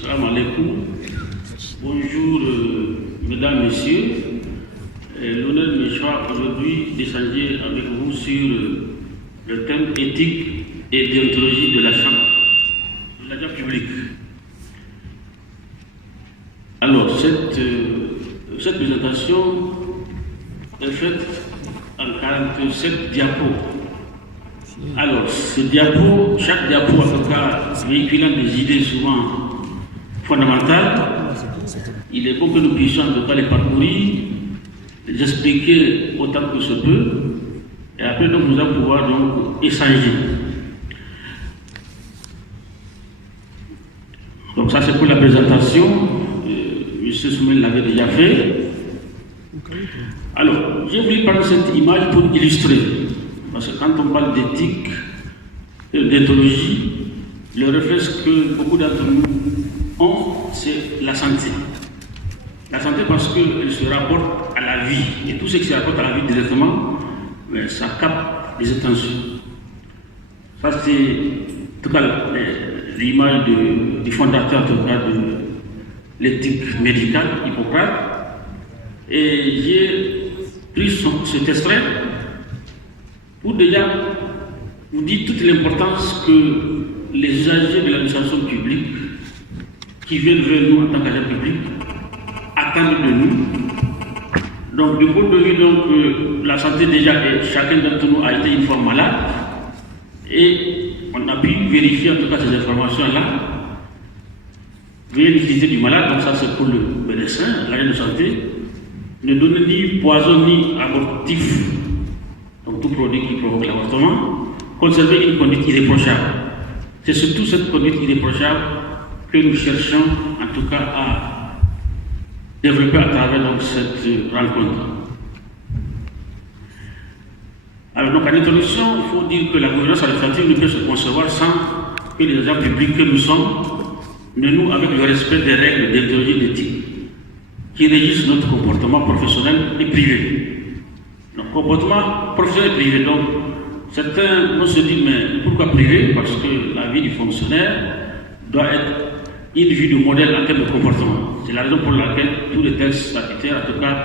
Salam alaikum. Bonjour, mesdames, messieurs. L'honneur me choisit aujourd'hui d'échanger avec vous sur le thème éthique et déontologie de l'agent public. Alors, cette présentation est faite en 47 diapos. Alors, chaque diapo, en tout cas, véhiculant des idées souvent fondamentales, il est bon que nous puissions en tout cas les parcourir, les expliquer autant que ce peut, et après donc nous allons pouvoir donc échanger. Donc ça c'est pour la présentation, M. Soumel l'avait déjà fait. Alors, j'ai voulu prendre cette image pour illustrer. Parce que quand on parle d'éthique et d'éthologie, le réflexe que beaucoup d'entre nous ont, c'est la santé. La santé parce qu'elle se rapporte à la vie. Et tout ce qui se rapporte à la vie directement, ça capte les intentions. Ça c'est en tout cas l'image du fondateur en tout cas, de l'éthique médicale, Hippocrate. Et j'ai pris cet extrait pour déjà vous dire toute l'importance que les usagers de l'administration publique qui viennent vers nous en tant qu'agents publics attendent de nous. Donc du point de vue donc, la santé déjà, chacun d'entre nous a été une fois malade et on a pu vérifier en tout cas ces informations-là, vérifier l'utilité du malade, donc ça c'est pour le médecin, l'agent de santé, ne donner ni poison ni abortif. Donc tout produit qui provoque l'avortement, conserver une conduite irréprochable. C'est surtout cette conduite irréprochable que nous cherchons en tout cas à développer à travers donc, cette rencontre. Alors donc en introduction, il faut dire que la gouvernance administrative ne peut se concevoir sans que les agents publics que nous sommes ne nouent avec le respect des règles d'éthologie d'éthique qui régissent notre comportement professionnel et privé. Donc, comportement professionnel et privé. Donc, certains vont se dire, mais pourquoi privé? Parce que la vie du fonctionnaire doit être une vie de modèle en termes de comportement. C'est la raison pour laquelle tous les textes statutaires, en tout cas,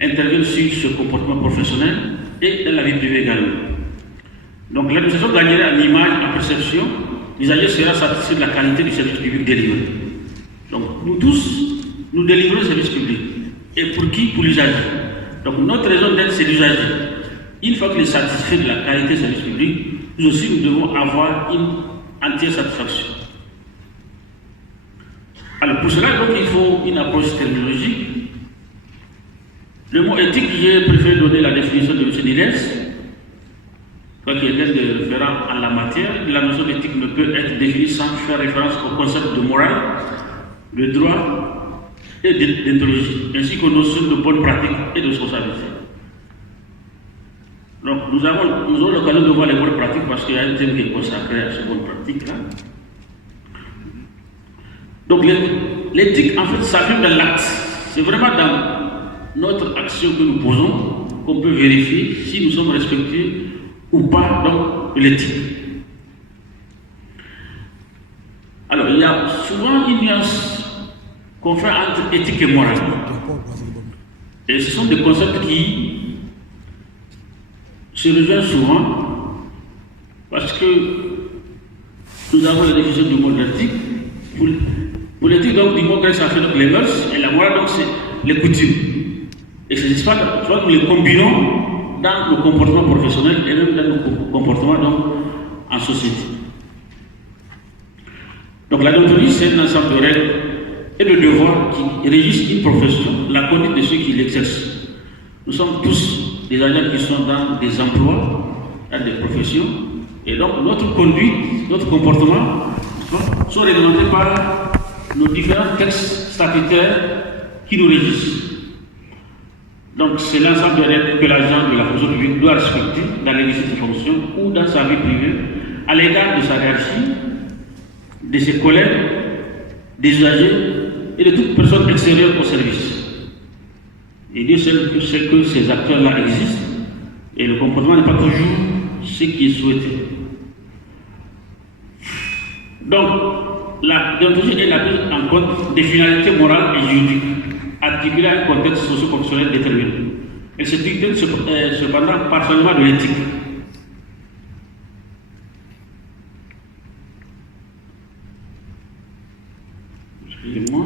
interviennent sur ce comportement professionnel et dans la vie privée également. Donc, l'administration gagnerait en image, en perception, l'usager sera satisfait de la qualité du service public délivré. Donc, nous tous, nous délivrons le service public. Et pour qui? Pour l'usager. Donc notre raison d'être, c'est l'usager. Une fois qu'il est satisfait de la qualité du service public, nous aussi nous devons avoir une entière satisfaction. Alors pour cela, donc, il faut une approche terminologique. Le mot éthique, j'ai préféré donner la définition de M. Niles, qui est un référent en la matière. La notion d'éthique ne peut être définie sans faire référence au concept de morale, de droit et d'éthologie, ainsi qu'aux notions de bonne pratique et de responsabilité. Donc nous aurons l'occasion de voir les bonnes pratiques parce qu'il y a un thème qui est consacré à ces bonnes pratiques-là. Donc l'éthique, en fait, s'affirme dans l'acte. C'est vraiment dans notre action que nous posons qu'on peut vérifier si nous sommes respectueux ou pas donc, de l'éthique. Alors il y a souvent une nuance qu'on fait entre éthique et morale. Et ce sont des concepts qui se rejoignent souvent parce que nous avons la définition du mot d'éthique. Pour l'éthique, donc, du mot grec, ça fait donc les mœurs, et la morale, donc, c'est les coutumes. Et ces espaces, nous les combinons dans nos comportements professionnels et même dans nos comportements donc, en société. Donc la déontologie, c'est un ensemble de règles et de devoirs qui régissent une profession, la conduite de ceux qui l'exercent. Nous sommes tous des agents qui sont dans des emplois, dans des professions, et donc notre conduite, notre comportement sont réglementés par nos différents textes statutaires qui nous régissent. Donc c'est l'ensemble des règles que l'agent de la fonction publique doit respecter dans l'exercice de fonction ou dans sa vie privée, à l'égard de sa hiérarchie, de ses collègues, des usagers et de toute personne extérieure au service. Et Dieu sait que ces acteurs-là existent et le comportement n'est pas toujours ce qui est souhaité. Donc, la déontologie est la prise en compte des finalités morales et juridiques articulées à un contexte socio-professionnel déterminé. Elle se dicte cependant partiellement de l'éthique. Excusez-moi.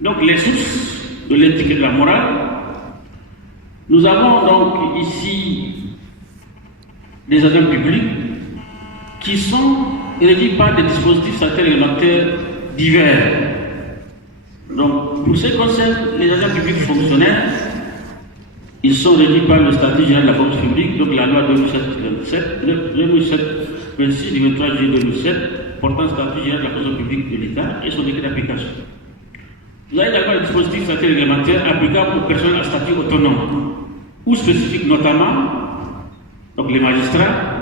Donc les sources de l'éthique et de la morale, nous avons donc ici des agents publics qui sont régis par des dispositifs sanitaires réglementaires divers. Donc, pour ce qui concerne les agents publics fonctionnaires, ils sont régis par le statut général de la fonction publique, donc la loi 2007-26 du 23 juillet 2007 portant statut général de la fonction publique de l'État et son décret d'application. Vous avez également les dispositifs sanitaires réglementaires applicables aux personnes à statut autonome ou spécifique, notamment donc les magistrats,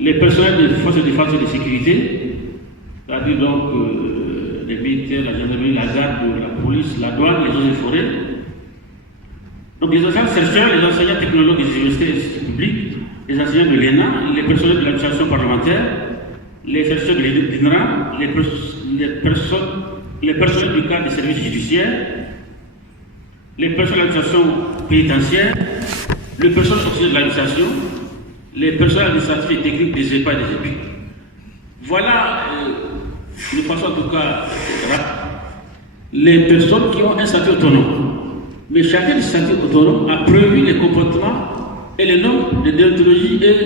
les personnels des forces de défense et de sécurité, c'est-à-dire donc les militaires, la gendarmerie, la garde, la police, la douane, les eaux et forêts. Donc les agents chercheurs, les enseignants technologues des universités et instituts publics, les enseignants de l'ENA, les personnels de l'administration parlementaire, les chercheurs de l'INRA, les personnels du cadre des services judiciaires, les personnels de l'administration pénitentiaire, le personnel auxiliaire de l'administration, les personnels administratifs et techniques des EPA et des EPI. Voilà, de façon en tout cas, les personnes qui ont un statut autonome. Mais chacun des statuts autonomes a prévu les comportements et les normes de déontologie et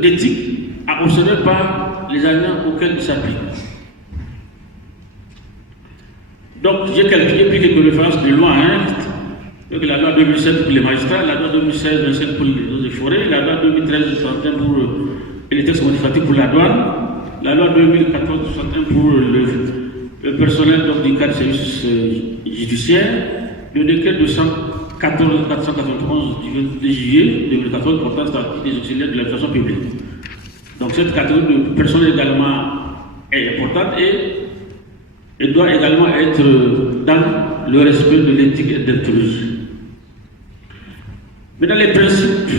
d'éthique à observer par les agents auxquels ils s'appliquent. Donc, j'ai pris quelques références de loi, donc la loi 2007 pour les magistrats, la loi 2016-27 pour les eaux et forêts, la loi 2013-61 pour les textes modificatifs pour la douane, la loi 2014-61 pour le personnel donc, du cadre de services judiciaires, le décret 214-491 du 22 juillet 2014 portant statut des auxiliaires de l'administration publique. Donc cette catégorie de personnel également est importante et doit également être dans le respect de l'éthique et de l'éthologie. Maintenant, les principes,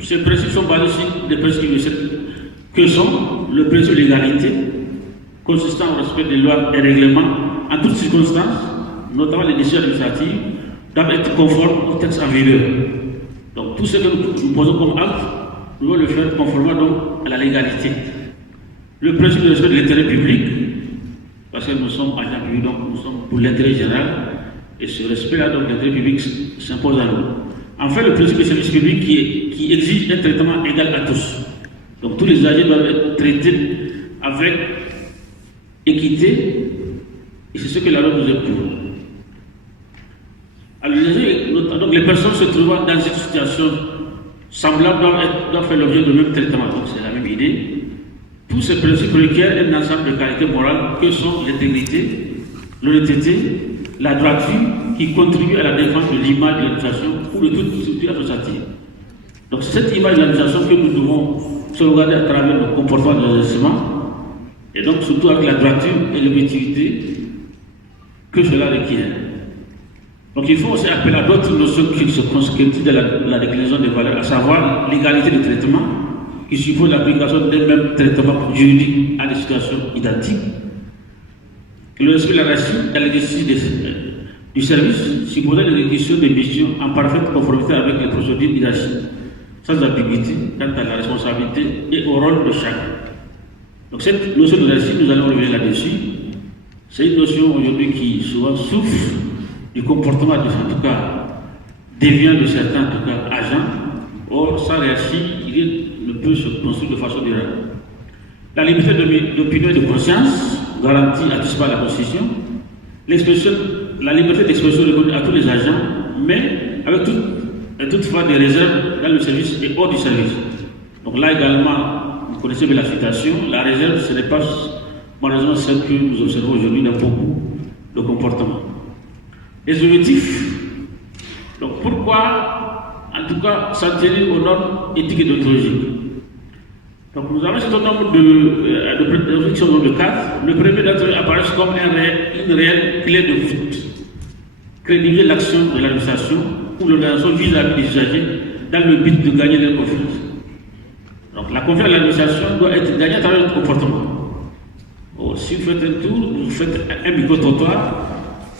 ces principes sont basés sur des principes que sont le principe de l'égalité, consistant au respect des lois et règlements en toutes circonstances, notamment les décisions administratives, doivent être conformes au texte en vigueur. Donc tout ce que nous posons comme acte, nous devons le faire conformément donc à la légalité. Le principe de respect de l'intérêt public, parce que nous sommes agents publics, donc nous sommes pour l'intérêt général, et ce respect-là, donc l'intérêt public s'impose à nous. Enfin, le principe de service public qui exige un traitement égal à tous. Donc tous les agents doivent être traités avec équité, et c'est ce que la loi nous impose. Alors, donc les personnes se trouvant dans une situation semblable doivent faire l'objet du même traitement. Donc c'est la même idée. Tous ces principes requièrent un ensemble de qualités morales que sont l'intégrité, l'honnêteté, la droiture, qui contribuent à la défense de l'image de l'administration ou de toute structure associative. Donc c'est cette image de l'administration que nous devons sauvegarder à travers nos comportements de l'administration, et donc surtout avec la droiture et l'objectivité que cela requiert. Donc il faut aussi appeler à d'autres notions qui se conscrivent de la déclinaison des valeurs, à savoir l'égalité de traitement, qui suppose l'application d'un même traitement juridique à des situations identiques, le respect de la nation dans l'exercice du service, supposant l'exécution des missions en parfaite conformité avec les procédures hiérarchiques, sans ambiguïté quant à la responsabilité et au rôle de chacun. Donc cette notion de hiérarchie, nous allons revenir là-dessus. C'est une notion aujourd'hui qui souvent souffre du comportement, en tout cas, déviant de certains, en tout cas, agents. Or, sans hiérarchie, il ne peut se construire de façon durable. La liberté d'opinion et de conscience, garantie à tous par la Constitution, la liberté d'expression reconnue à tous les agents, mais avec toutefois des réserves dans le service et hors du service. Donc là également, vous connaissez bien la citation, la réserve, ce n'est pas malheureusement celle que nous observons aujourd'hui dans beaucoup de comportements. Les objectifs, donc pourquoi, en tout cas, s'en tenir aux normes éthiques et déontologiques. Donc nous avons un certain nombre de cadres. Le premier d'entre eux apparaît comme une réelle clé de voûte. Crédibiliser l'action de l'administration ou l'organisation vis-à-vis des usagers dans le but de gagner leur confiance. Donc la confiance à l'administration doit être gagnée à travers notre comportement. Si vous faites un tour, vous faites un micro-trottoir,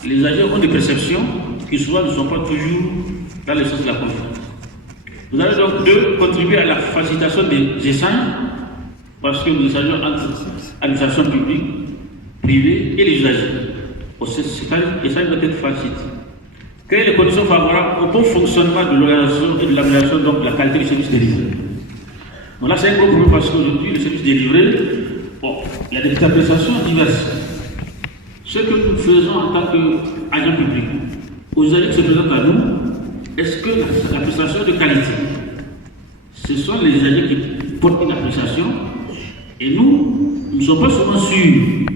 les agents ont des perceptions qui souvent ne sont pas toujours dans le sens de la confiance. Vous avez donc de contribuer à la facilitation des échanges, parce que nous échangeons entre l'administration publique, privée et les usagers. Cet échange doit être facilité. Créer les conditions favorables au bon fonctionnement de l'organisation et de l'amélioration de la qualité du service délivré. Donc là, c'est un gros problème parce qu'aujourd'hui, le service délivré, il y a des interprétations diverses. Ce que nous faisons en tant qu'agents publics, aux usagers qui se présentent à nous, est-ce que la prestation de qualité, ce sont les usagers qui portent une appréciation et nous ne sommes pas souvent sûrs.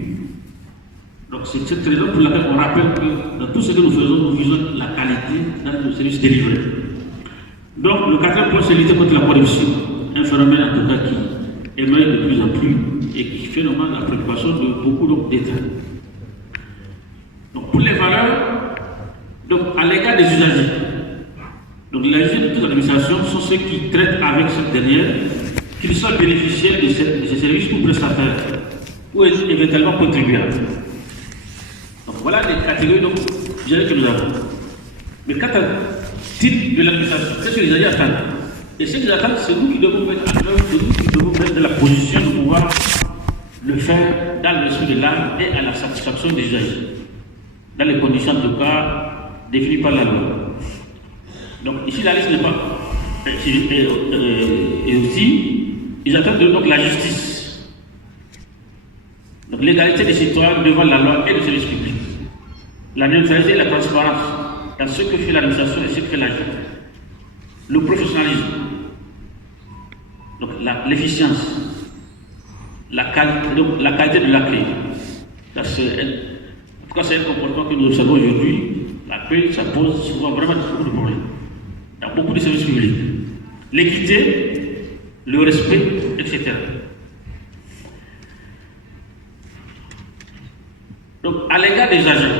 Donc c'est cette raison pour laquelle on rappelle que dans tout ce que nous faisons, nous visons la qualité dans le service délivré. Donc le quatrième point, c'est lutter contre la corruption, un phénomène en tout cas qui émerge de plus en plus et qui fait normalement la préoccupation de beaucoup d'États. Donc pour les valeurs, donc à l'égard des usagers, donc les usagers de toute l'administration sont ceux qui traitent avec cette dernière, qu'ils soient bénéficiaires de ces services ou prestataires, ou éventuellement contribuables. Donc voilà les catégories d'usagers que nous avons. Mais quant à titre de l'administration, qu'est-ce que les usagers attendent? Et ce qu'ils attendent, c'est nous qui devons mettre en œuvre, c'est nous qui devons mettre dans la position de pouvoir le faire dans le respect de l'âme et à la satisfaction des usagers, dans les conditions en tout cas définies par la loi. Donc ici la liste n'est pas. Et aussi, ils attendent donc la justice. Donc l'égalité des citoyens devant la loi et le service public. La neutralité et la transparence dans ce que fait l'administration et ce que fait l'agent. Le professionnalisme. Donc l'efficience. La qualité de l'accueil. En tout cas, c'est un comportement que nous observons aujourd'hui. L'accueil, ça pose souvent vraiment beaucoup de problèmes. Dans beaucoup de services publics. L'équité, le respect, etc. Donc, à l'égard des agents,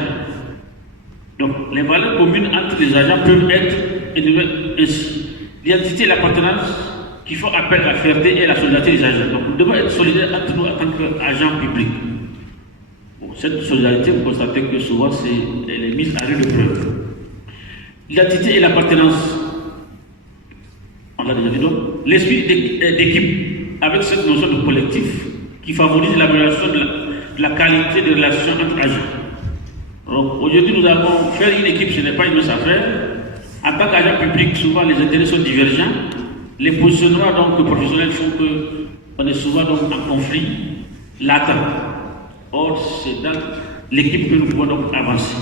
donc, les valeurs communes entre les agents peuvent être énumérées ainsi. L'identité et l'appartenance qui font appel à la fierté et à la solidarité des agents. Donc, nous devons être solidaires entre nous en tant qu'agents publics. Bon, cette solidarité, vous constatez que souvent, elle est mise à rude preuve. L'identité et l'appartenance. On l'a déjà dit donc. L'esprit d'équipe, avec cette notion de collectif qui favorise l'amélioration de la qualité des relations entre agents. Donc aujourd'hui, nous avons fait une équipe, ce n'est pas une mince affaire. En tant qu'agent public, souvent les intérêts sont divergents. Les positionnements donc, professionnels font qu'on est souvent donc, en conflit latent. Or, c'est dans l'équipe que nous pouvons donc avancer.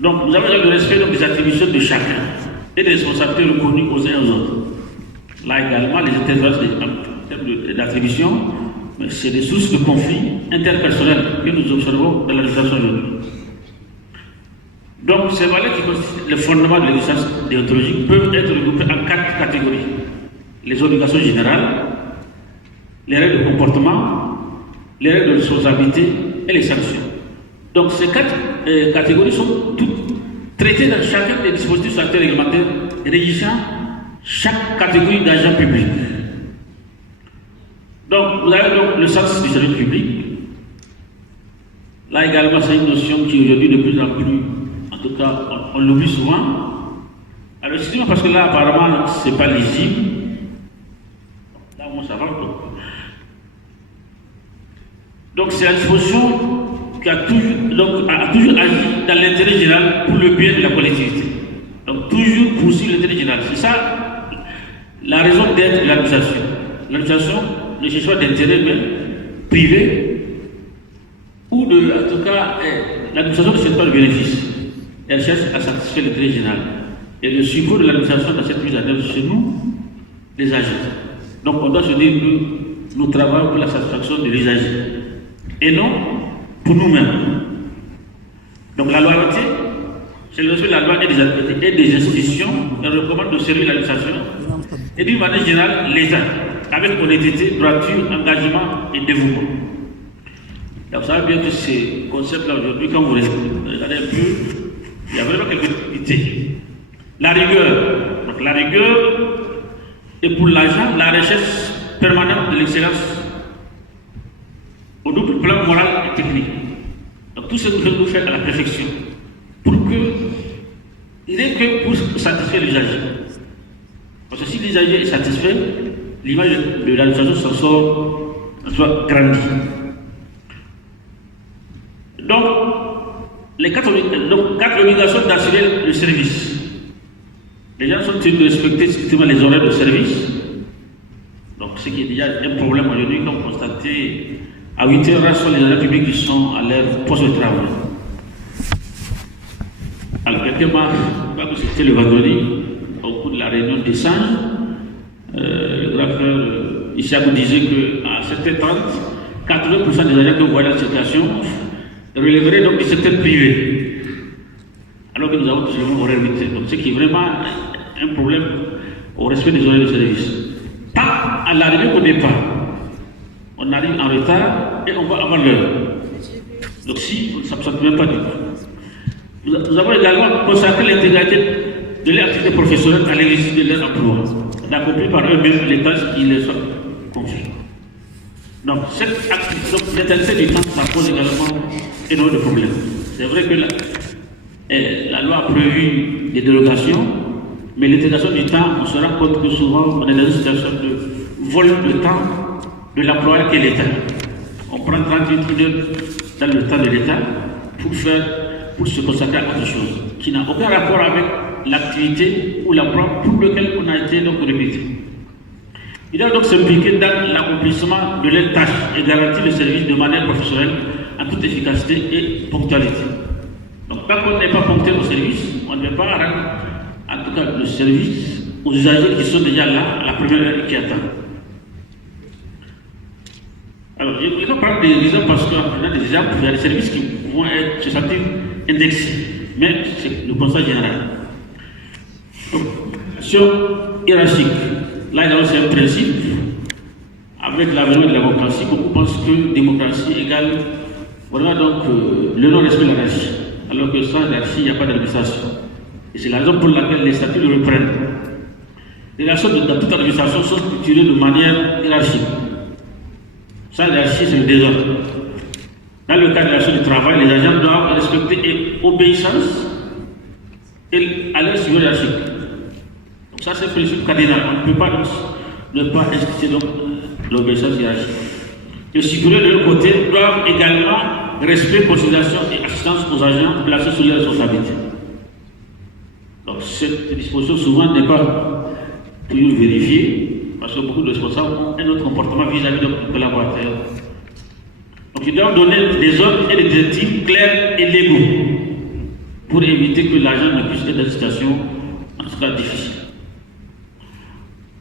Donc, nous avons le respect donc, des attributions de chacun et des responsabilités reconnues aux uns et aux autres. Là également, les interfaces en termes d'attribution, c'est des sources de conflits interpersonnels que nous observons dans l'administration aujourd'hui. Donc, ces valeurs qui constituent le fondement de l'existence déontologique peuvent être regroupées en 4 catégories. Les obligations générales, les règles de comportement, les règles de responsabilité et les sanctions. Donc, ces 4 catégories sont toutes traitées dans chacun des dispositifs sanitaires réglementaires régissant chaque catégorie d'agents publics. Donc, vous avez donc le sens du service public. Là également, c'est une notion qui aujourd'hui de plus en plus, en tout cas, on l'oublie souvent. Alors, excusez-moi parce que là, apparemment, c'est pas lisible. Là, moi, ça va. Donc, c'est la disposition qui a toujours agi dans l'intérêt général pour le bien de la collectivité. Donc, toujours poursuivre l'intérêt général. C'est ça la raison d'être de l'administration. L'administration ne cherche pas d'intérêt privé ou en tout cas, l'administration ne cherche pas le bénéfice. Elle cherche à satisfaire l'intérêt général. Et le support de l'administration dans cette mise en œuvre, c'est nous, les agents. Donc on doit se dire que nous travaillons pour la satisfaction de l'usager et non pour nous-mêmes. Donc la loyauté, c'est le respect de la loi et des institutions. Elle recommande de servir l'administration et d'une manière générale l'État, avec honnêteté, droiture, engagement et dévouement. Donc vous savez bien que ces concepts-là aujourd'hui, quand vous regardez un peu, il y a vraiment quelques difficultés. La rigueur. Donc la rigueur, et pour l'agent, la recherche permanente de l'excellence au double plan moral et technique. Donc tout ce que nous devons faire à la perfection pour que il n'est que pour satisfaire l'usager. Parce que si l'usager est satisfait, l'image de l'administration soit grandie. Donc, les quatre obligations d'assurer le service. Les gens sont tenus de respecter strictement les horaires de service. Donc, ce qui est déjà un problème aujourd'hui, comme constaté, à 8h, sont les agents publics qui sont à leur poste de travail. Alors, quelqu'un m'a, c'était le vendredi, au cours de la réunion des singes, le grand frère Issakou disait qu'à 7h30, 80% des agents que vous voyez dans la situation relèveraient donc du secteur privé. Alors que nous avons toujours un horaire 8h. Donc, ce qui est vraiment un problème au respect des horaires de service. Tant à l'arrivée qu'au départ, on arrive en retard et on va avant l'heure. Donc, si, ça ne s'applique même pas du tout. Nous avons également consacré l'intégralité de leur activité professionnelle à l'exercice de leur emploi, d'accomplir par eux-mêmes les tâches qui les sont confiées. Donc, cette activité, l'intensité du temps, ça pose également énormément de problèmes. C'est vrai que la loi a prévu des dérogations, mais l'intégration du temps, on se rend compte que souvent, on est dans une situation de vol de temps de l'employeur qui est l'État. On prend 38 heures dans le temps de l'État pour se consacrer à autre chose, qui n'a aucun rapport avec l'activité ou l'emploi pour lequel on a été donc recruté. Il doit donc s'impliquer dans l'accomplissement de leurs tâches et garantir le service de manière professionnelle en toute efficacité et ponctualité. Donc, tant qu'on n'est pas ponctuel au service, on ne peut pas rendre, en tout cas, le service aux usagers qui sont déjà là à la première heure et qui attendent. Alors, je vais prendre des exemples parce qu'en prenant des exemples, il y a des services qui vont être susceptibles indexés, mais c'est le constat général. Donc, sur hiérarchique, là, c'est un principe. Avec l'avènement de la démocratie, beaucoup pensent que démocratie égale vraiment donc le non-respect de la hiérarchie. Alors que sans hiérarchie, il n'y a pas d'administration. Et c'est la raison pour laquelle les statuts le reprennent. Les relations dans toute administration sont structurées de manière hiérarchique. Sans hiérarchie, c'est le désordre. Dans le cas de la du travail, les agents doivent respecter et obéissance et à leur supérieur hiérarchique. Donc ça, c'est le principe cardinal. On ne peut pas ne pas respecter l'obéissance hiérarchique. Les supérieurs de leur côté doivent également respecter, considération et assistance aux agents placés sous leur responsabilité. Donc cette disposition souvent n'est pas toujours vérifiée parce que beaucoup de responsables ont un autre comportement vis-à-vis de leurs collaborateurs. Donc ils doivent donner des ordres et des directives clairs et légaux pour éviter que l'agent ne puisse être dans une situation en tout cas difficile.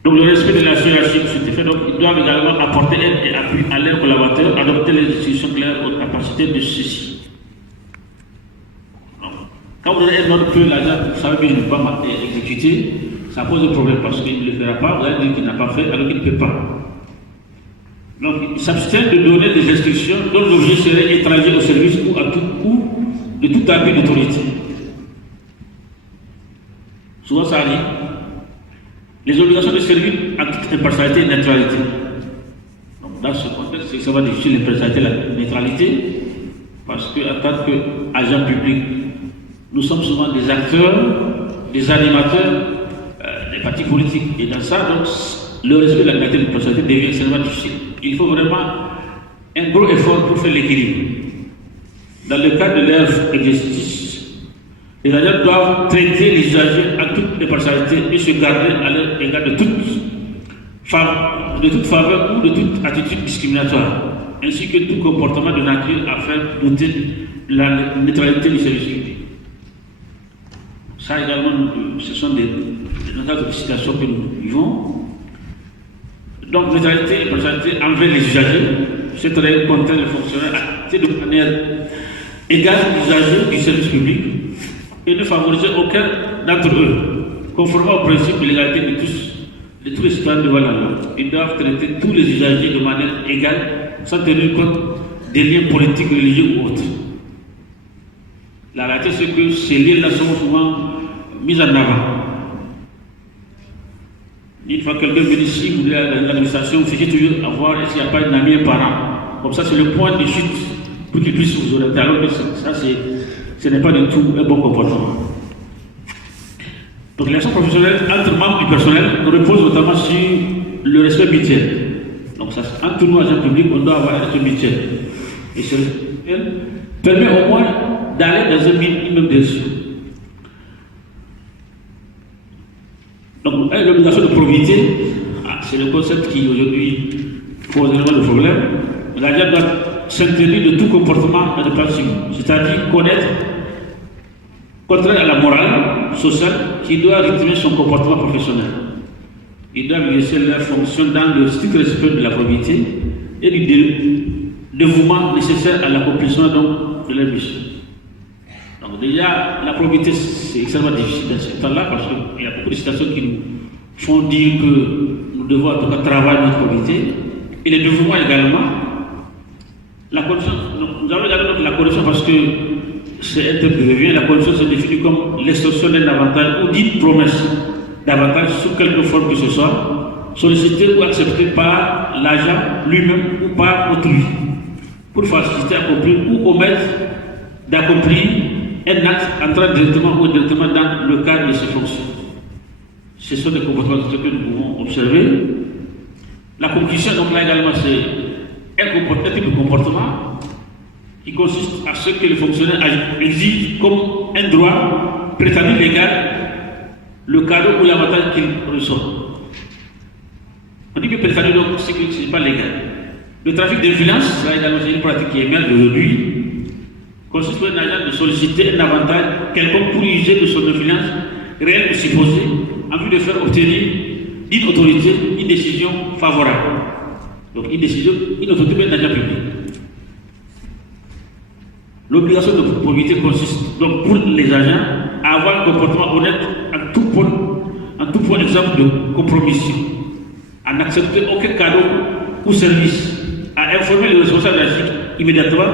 Donc le respect de la hiérarchie se fait, donc ils doivent également apporter aide et appui à leurs collaborateurs, adopter les instructions claires aux capacités de ceux-ci. Quand vous avez un ordre que l'agent, vous savez qu'il ne peut pas exécuter, ça pose un problème parce qu'il ne le fera pas, vous allez dire qu'il n'a pas fait alors qu'il ne peut pas. Donc il s'abstient de donner des instructions dont l'objet serait étranger au service ou de tout abus d'autorité. Souvent ça arrive. Les obligations de servir en toute impartialité et neutralité. Donc, dans ce contexte, c'est extrêmement difficile l'impartialité et la neutralité, parce qu'en tant qu'agent public, nous sommes souvent des acteurs, des animateurs des partis politiques. Et dans ça, donc, le respect de la neutralité et de l'impartialité devient extrêmement difficile. Il faut vraiment un gros effort pour faire l'équilibre. Dans le cadre de leur exercice, les agents doivent traiter les usagers en toute impartialité et se garder à leur égard de toute faveur ou de toute attitude discriminatoire, ainsi que tout comportement de nature à faire douter de la neutralité du service public. Ça également, ce sont des notables de situation que nous vivons. Donc, neutralité et impartialité envers les usagers, c'est très contraire de fonctionnaires de manière égale aux usagers du service public et ne favoriser aucun d'entre eux, conformément au principe de l'égalité de tous les citoyens devant la loi. Ils doivent traiter tous les usagers de manière égale, sans tenir compte des liens politiques, religieux ou autres. La réalité, c'est que ces liens-là sont souvent mis en avant. Une fois que quelqu'un me dit si vous voulez l'administration, vous fichez toujours à voir s'il n'y a pas un ami, un parent. Comme ça, c'est le point de chute pour qu'il puisse vous orienter. Alors que ça, ce n'est pas du tout un bon comportement. Donc, l'action professionnelle entre membres du personnel repose notamment sur le respect mutuel. Donc, ça, entre nous, agents publics, on doit avoir un respect mutuel. Et ce respect mutuel permet au moins d'aller dans un minimum de sûr. Donc, l'obligation de probité, c'est le concept qui aujourd'hui pose énormément de problèmes. L'agent doit s'interdire de tout comportement indépendant, c'est-à-dire connaître, contraire à la morale sociale, qui doit rythmer son comportement professionnel. Ils doivent exercer leur fonction dans le strict respect de la probité et du dévouement nécessaire à l'accomplissement de leur mission. Donc déjà, la probité, c'est extrêmement difficile dans ce temps-là parce qu'il y a beaucoup de situations qui nous font dire que nous devons en tout cas travailler notre probité. Et le dévouement également. La condition, nous avons regardé la condition parce que c'est un terme de revient. La condition se définit comme l'extension d'un avantage ou d'une promesse d'avantage sous quelque forme que ce soit, sollicité ou accepté par l'agent lui-même ou par autrui, pour faciliter, accomplir ou omettre d'accomplir un acte entrant directement ou indirectement dans le cadre de ses fonctions. Ce sont des comportements que nous pouvons observer. La conclusion, donc là également, c'est un type de comportement qui consiste à ce que le fonctionnaire exige comme un droit prétendu légal le cadeau ou l'avantage qu'il reçoit. On dit que prétendu, donc, c'est que ce n'est pas légal. Le trafic d'influence, là également, c'est une pratique qui émerge aujourd'hui, consiste pour un agent de solliciter un avantage quelconque pour user de son influence réelle ou supposée en vue de faire obtenir d'une autorité une décision favorable. Donc une autorité d'un agent public. L'obligation de probité consiste donc pour les agents à avoir un comportement honnête en tout point exemple de compromission, à n'accepter aucun cadeau ou service, à informer les responsables d'agir immédiatement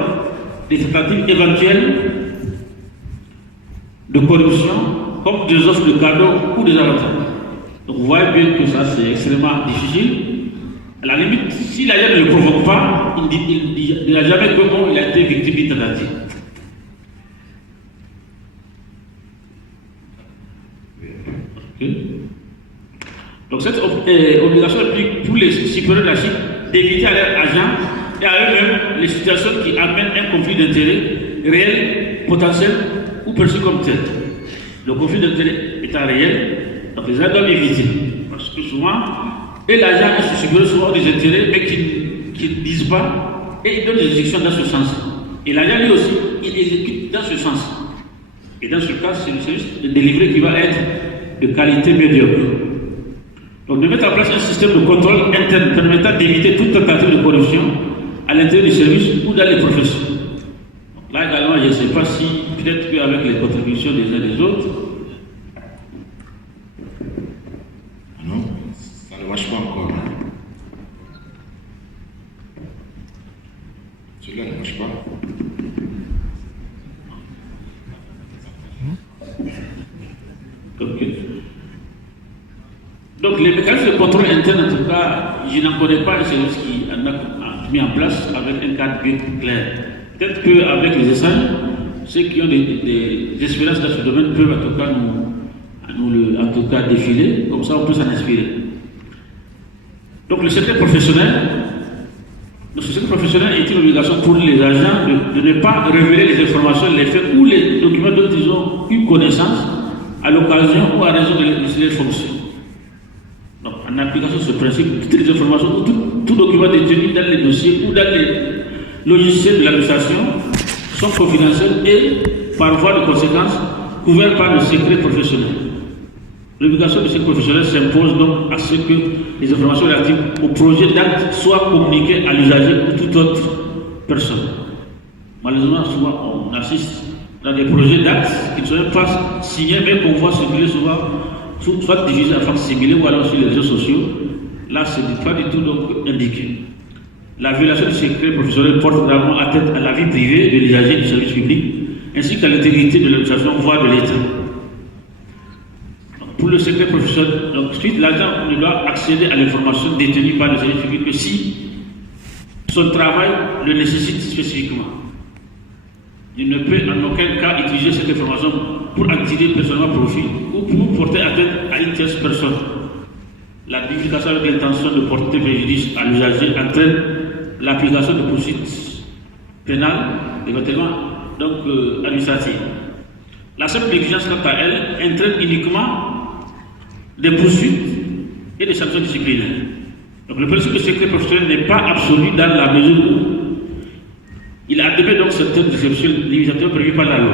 des tentatives éventuelles de corruption comme des offres de cadeaux ou des avantages. Donc vous voyez bien que ça c'est extrêmement difficile. À la limite, si l'agent ne le provoque pas, il ne dira jamais comment il a été victime d'une tentative. Okay. Donc cette obligation implique pour les supérieurs de la Chine d'éviter à leurs agents et à eux-mêmes les situations qui amènent un conflit d'intérêts réel, potentiel ou perçu comme tel. Le conflit d'intérêts étant réel, donc les agents doivent éviter. Parce que souvent, et l'agent et ses supérieurs souvent ont des intérêts mais qui ne disent pas et ils donnent des exécutions dans ce sens. Et l'agent lui aussi, il exécute dans ce sens. Et dans ce cas, c'est le service délivré qui va être de qualité médiocre. Donc de mettre en place un système de contrôle interne permettant d'éviter toute tentative de corruption à l'intérieur du service ou dans les professions. Donc là également, je ne sais pas si, peut-être qu'avec les contributions des uns et des autres. Non, ça ne marche pas encore. Celui-là ne marche pas. Donc les mécanismes de contrôle interne, en tout cas, je n'en connais pas un service qui en a mis en place avec un cadre bien clair. Peut-être qu'avec les échanges, ceux qui ont des expériences dans ce domaine peuvent en tout cas nous défiler, comme ça on peut s'en inspirer. Donc le secret professionnel est une obligation pour les agents de ne pas révéler les informations, les faits ou les documents dont ils ont eu connaissance à l'occasion ou à raison de leur fonction. Donc, en application de ce principe, toutes les informations ou tout document détenu dans les dossiers ou dans les logiciels de l'administration sont confidentiels et, par voie de conséquence, couverts par le secret professionnel. L'obligation du secret professionnel s'impose donc à ce que les informations relatives au projet d'acte soient communiquées à l'usager ou toute autre personne. Malheureusement, souvent, on assiste dans des projets d'actes qui ne sont pas signés, mais qu'on voit circuler souvent, soit divisés à facsimilés ou alors sur les réseaux sociaux. Là, ce n'est pas du tout donc indiqué. La violation du secret professionnel porte gravement atteinte à la vie privée de l'usager du service public, ainsi qu'à l'intégrité de l'administration, voire de l'État. pour le secret professionnel, donc suite, l'agent ne doit accéder à l'information détenue par le service public que si son travail le nécessite spécifiquement. Il ne peut en aucun cas utiliser cette information pour en tirer personnellement profit ou pour porter atteinte à une tierce personne. La divulgation avec l'intention de porter préjudice à l'usager entraîne l'application de poursuites pénales, éventuellement administratives. La seule négligence, quant à elle, entraîne uniquement des poursuites et des sanctions disciplinaires. Donc le principe de secret professionnel n'est pas absolu dans la mesure où il admet donc certaines exceptions limitations prévues par la loi.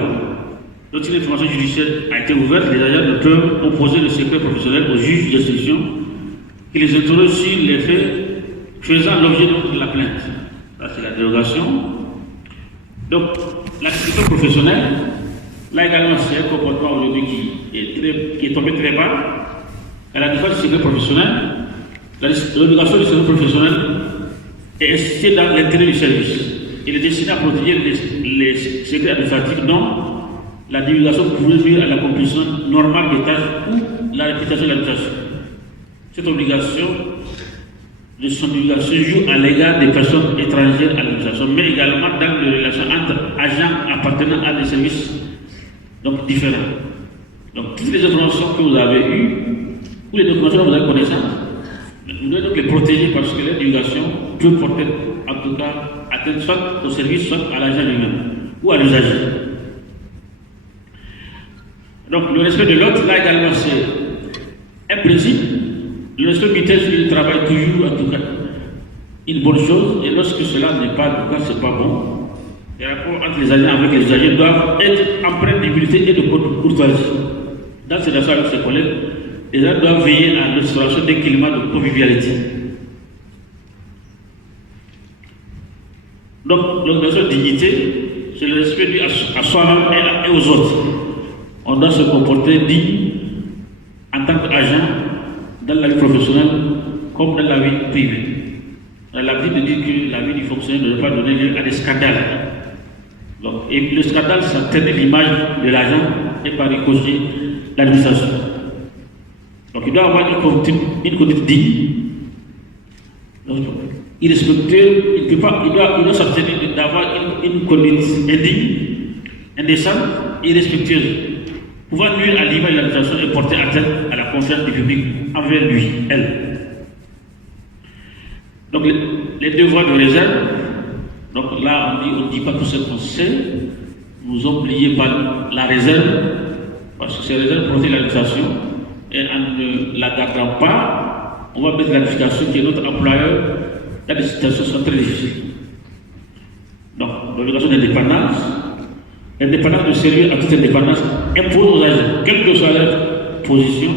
Lorsqu'une information judiciaire a été ouverte, les agents ne peuvent opposer le secret professionnel aux juges d'instruction qui les interroge sur les faits faisant l'objet de la plainte. Ça, c'est la dérogation. Donc, la discussion professionnelle, là également, c'est un comportement aujourd'hui qui est tombé très bas. À la différence du secret professionnel, l'obligation du secret professionnel est inscrite dans l'intérêt du service. Il est destiné à protéger les secrets administratifs dont la divulgation pourrait nuire à l'accomplissement normal des tâches ou la réputation de l'administration. Cette obligation de son divulgation joue à l'égard des personnes étrangères à l'administration, mais également dans les relations entre agents appartenant à des services donc différents. Donc toutes les informations que vous avez eues, ou les documents dont vous avez connaissance, vous devez donc les protéger parce que la divulgation peut porter en tout cas atteinte soit au service, soit à l'agent lui-même ou à l'usager. Donc le respect de l'autre, là également, c'est un principe. Le respect mutuel, il travaille toujours, en tout cas, une bonne chose, et lorsque cela n'est pas le cas, c'est pas bon. Les rapports entre les agents avec les usagers doivent être empreints d'humilité et de courtoisie. Dans ses relations avec ses collègues, les agents doivent veiller à l'instauration d'un climat de convivialité. Donc, l'organisation de dignité, c'est le respect dû à soi-même et aux autres. On doit se comporter digne en tant qu'agent dans la vie professionnelle comme dans la vie privée. On a l'habitude de dire que la vie du fonctionnaire ne doit pas donner lieu à des scandales. Donc, et le scandale, ça ternit l'image de l'agent et par ricochet l'administration. Donc, il doit avoir une conduite digne. Donc, irrespectueux, il doit s'abstenir d'avoir une conduite indigne, indécente et irrespectueuse, pouvant nuire à l'image de l'administration et porter atteinte à la confiance du public envers lui, elle. Donc les devoirs de réserve, donc là on ne dit pas tout ce qu'on sait, nous oublions par la réserve, parce que ces réserves protègent l'administration, et en ne la gardant pas, on va mettre l'administration qui est notre employeur dans des situations qui sont très difficiles. Donc l'obligation d'indépendance, l'indépendance de sérieux à toute indépendance impose aux agents, quelle que soit leur position,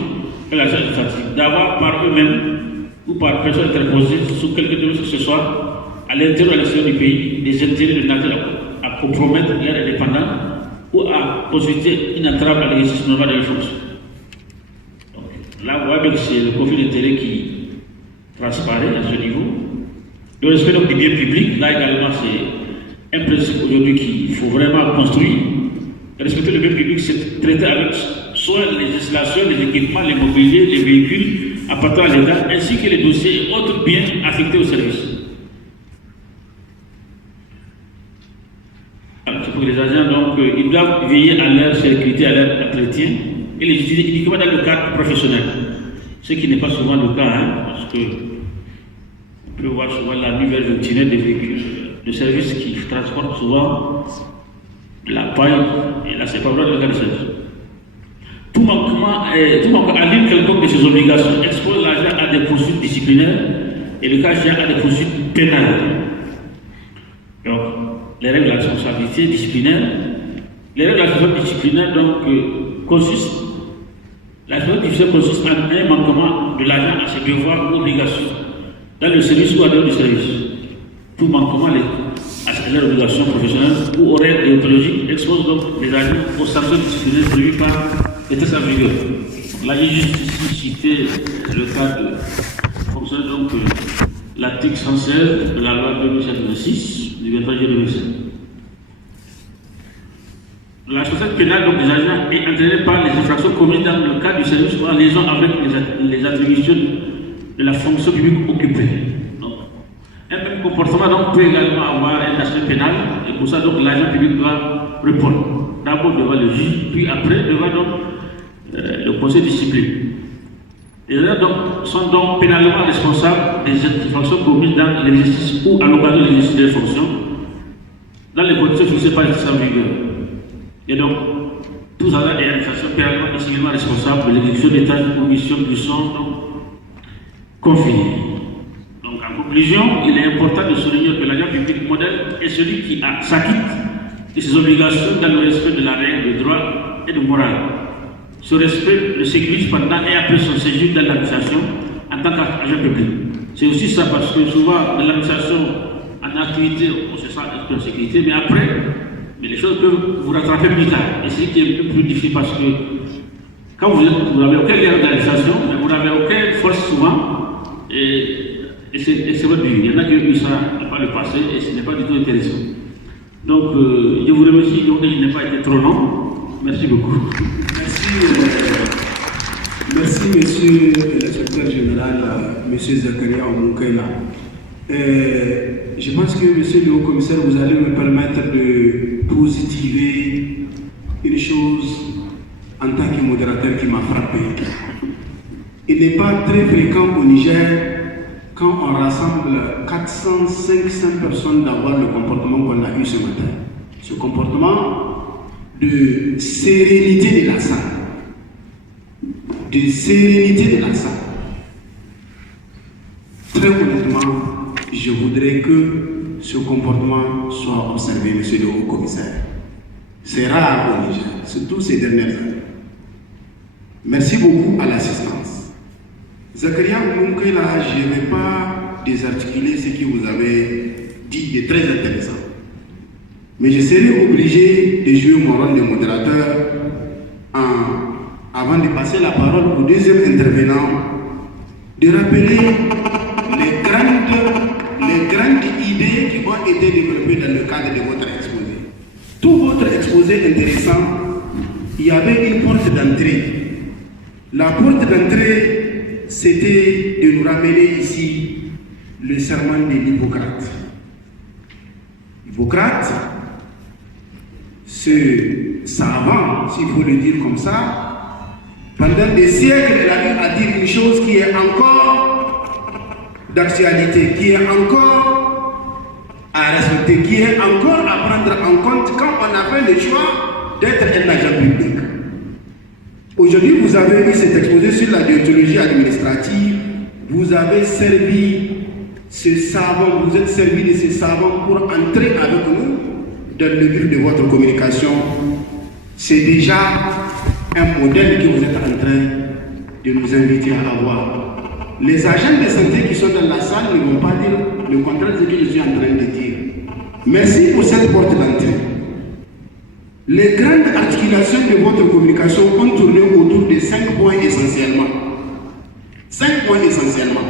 et l'agent administratif, d'avoir par eux-mêmes ou par personne interposée sous quelque chose que ce soit à l'intérieur et à l'extérieur du pays des intérêts de nature à compromettre leur indépendance ou à consulter une entrave à l'exercice normal de leur fonction. Là, vous voyez que c'est le conflit d'intérêts qui transparaît à ce niveau. Le respect donc, du bien public, là également, c'est un principe aujourd'hui qu'il faut vraiment construire. Respecter le bien public, c'est traiter avec soit les installations, les équipements, les mobiliers, les véhicules appartenant à l'État, ainsi que les dossiers et autres biens affectés au service. C'est pour les agents, donc, ils doivent veiller à leur sécurité, à leur entretien, et les utiliser uniquement dans le cadre professionnel. Ce qui n'est pas souvent le cas, parce que on peut voir souvent la nouvelle routine des véhicules de service qui transportent souvent de la paille, et là c'est pas vrai de le service. Tout manquement à l'une quelconque de ces obligations expose l'agent à des poursuites disciplinaires et le cas échéant à des poursuites pénales. Donc, les règles de la responsabilité disciplinaire, les règles de la responsabilité disciplinaire consistent en un manquement de l'agent à ses devoirs ou obligations dans le service ou à dehors du service. Tout manquement à leurs obligations professionnelles ou aux règles déontologiques expose donc les agents aux sanctions disciplinaires prévues par les textes en vigueur. Là, j'ai juste ici cité le cas de fonctionnaire, donc l'article 116 de la loi 2006 du 23 juillet 2007. La société pénale donc, des agents est entraînée par les infractions commises dans le cadre du service ou en liaison avec les attributions de la fonction publique occupée. Donc, un même comportement donc, peut également avoir un aspect pénal, et pour ça, l'agent public doit répondre. D'abord devant le juge, puis après devant donc, le conseil de discipline. Les agents sont donc pénalement responsables des infractions commises dans l'exercice ou à l'occasion de l'exercice des fonctions, dans les conditions fixées par les en vigueur. Et donc, tous agents et administrations pénalement et civilement responsables de l'exécution des tâches ou missions qui sont donc confiées. Donc, en conclusion, il est important de souligner que l'agent public modèle est celui qui s'acquitte de ses obligations dans le respect de la règle de droit et de morale. Ce respect le sécurise pendant et après son séjour dans l'administration en tant qu'agent public. C'est aussi ça parce que souvent, dans l'administration, en activité, on se sent en sécurité, mais après, les choses peuvent vous rattraper plus tard. Et c'est ce qui est un peu plus difficile parce que quand vous n'avez aucun lien d'organisation, vous n'avez aucune force souvent, et c'est votre vie. Il y en a qui ont eu ça par le passé et ce n'est pas du tout intéressant. Donc, je vous remercie, donc il n'a pas été trop long. Merci beaucoup. Merci, monsieur le secrétaire général, monsieur Zakaria Omoukaila. Je pense que, monsieur le haut-commissaire, vous allez me permettre de positiver une chose en tant que modérateur qui m'a frappé. Il n'est pas très fréquent au Niger, quand on rassemble 400-500 personnes, d'avoir le comportement qu'on a eu ce matin. Ce comportement de sérénité de la salle. De sérénité de la salle. Très honnêtement, je voudrais que ce comportement soit observé, monsieur le haut-commissaire. C'est rare au Niger, surtout ces dernières années. Merci beaucoup à l'assistance. Zakaria Omoukaila, je ne vais pas désarticuler ce que vous avez dit de très intéressant. Mais je serai obligé de jouer mon rôle de modérateur avant de passer la parole au deuxième intervenant, de rappeler les grandes idées qui ont été développées dans le cadre de votre exposé. Tout votre exposé intéressant, il y avait une porte d'entrée. La porte d'entrée, c'était de nous ramener ici le serment de l'Hippocrate. Hippocrate, ce savant, s'il faut le dire comme ça, pendant des siècles, il a eu à dire une chose qui est encore d'actualité, qui est encore à respecter, qui est encore à prendre en compte quand on a fait le choix d'être un agent public. Aujourd'hui, vous avez eu cet exposé sur la déontologie administrative, vous avez servi ce savant, vous êtes servi de ce savant pour entrer avec nous dans le but de votre communication. C'est déjà un modèle que vous êtes en train de nous inviter à avoir. Les agents de santé qui sont dans la salle ne vont pas dire le contraire de ce que je suis en train de dire. Merci pour cette porte d'entrée. Les grandes articulations de votre communication ont tourné autour de 5 points essentiellement. 5 points essentiellement.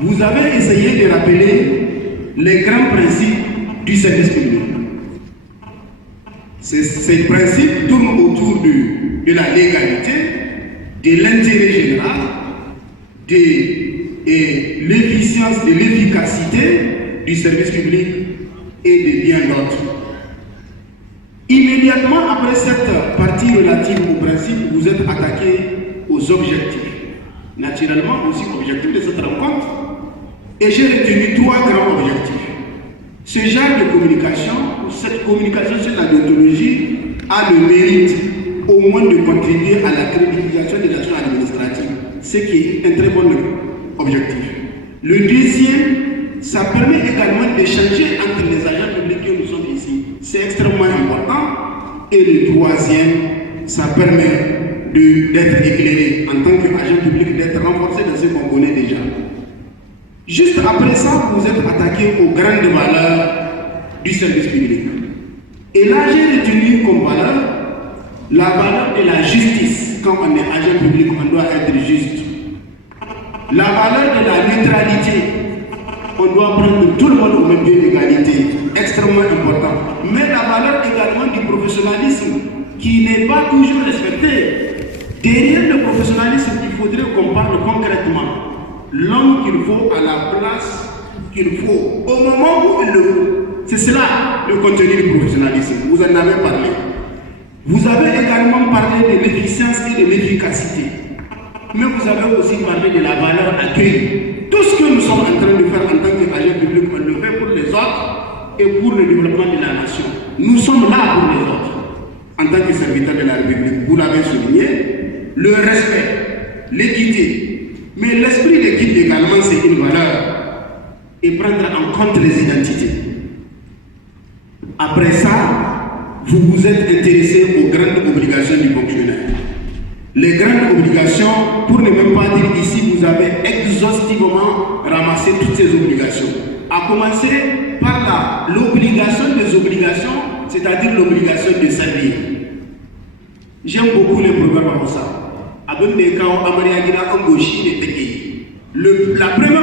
Vous avez essayé de rappeler les grands principes du service public. Ces principes tournent autour de la légalité, de l'intérêt général, de l'efficience, de l'efficacité du service public et de bien d'autres. Immédiatement après cette partie relative aux principes, vous êtes attaqué aux objectifs. Naturellement, aussi objectif de cette rencontre. Et j'ai retenu 3 grands objectifs. Ce genre de communication, cette communication sur la déontologie, a le mérite au moins de contribuer à la crédibilisation de l'action administrative, ce qui est un très bon objectif. Le deuxième, ça permet également d'échanger entre les agents publics que nous sommes ici. C'est extrêmement important. Et le troisième, ça permet d'être éclairé en tant qu'agent public, d'être renforcé dans ce qu'on connaît déjà. Juste après ça, vous êtes attaqué aux grandes valeurs du service public. Et là, j'ai retenu comme valeur la valeur de la justice. Quand on est agent public, on doit être juste. La valeur de la neutralité. on doit prendre tout le monde au même pied d'égalité, extrêmement important. Mais la valeur également du professionnalisme, qui n'est pas toujours respectée. Derrière le professionnalisme, il faudrait qu'on parle concrètement. L'homme qu'il faut à la place qu'il faut, au moment où il le faut. C'est cela le contenu du professionnalisme. Vous en avez parlé. Vous avez également parlé de l'efficience et de l'efficacité. Mais vous avez aussi parlé de la valeur accueillie. Tout ce que nous sommes en train de faire en tant qu'agent public, on le fait pour les autres et pour le développement de la nation. Nous sommes là pour les autres. En tant que serviteurs de la République, vous l'avez souligné, le respect, l'équité. Mais l'esprit d'équipe également, c'est une valeur. Et prendre en compte les identités. Après ça, vous vous êtes intéressé aux grandes obligations du fonctionnaire. Les grandes obligations, pour ne même pas dire ici, vous avez exhaustivement ramassé toutes ces obligations. À commencer par l'obligation des obligations, c'est-à-dire l'obligation de servir. J'aime beaucoup les proverbes comme ça. La première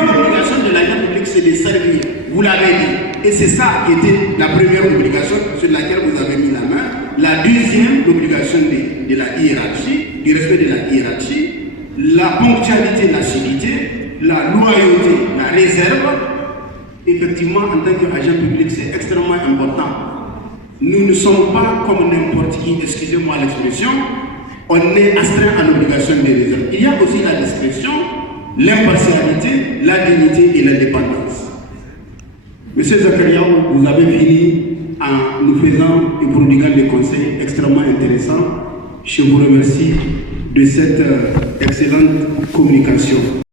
obligation de l'agent public, c'est de servir. Vous l'avez dit. Et c'est ça qui était la première obligation sur laquelle vous avez mis la main. La deuxième, l'obligation de la hiérarchie, du respect de la hiérarchie, la ponctualité, la civilité, la loyauté, la réserve. Effectivement, en tant qu'agent public, c'est extrêmement important. Nous ne sommes pas comme n'importe qui, excusez-moi l'expression, on est astreint à l'obligation des réserves. Il y a aussi la discrétion, l'impartialité, la dignité et l'indépendance. Monsieur Zakariaou, vous avez fini en nous faisant et prodiguant des conseils extrêmement intéressants. Je vous remercie de cette excellente communication.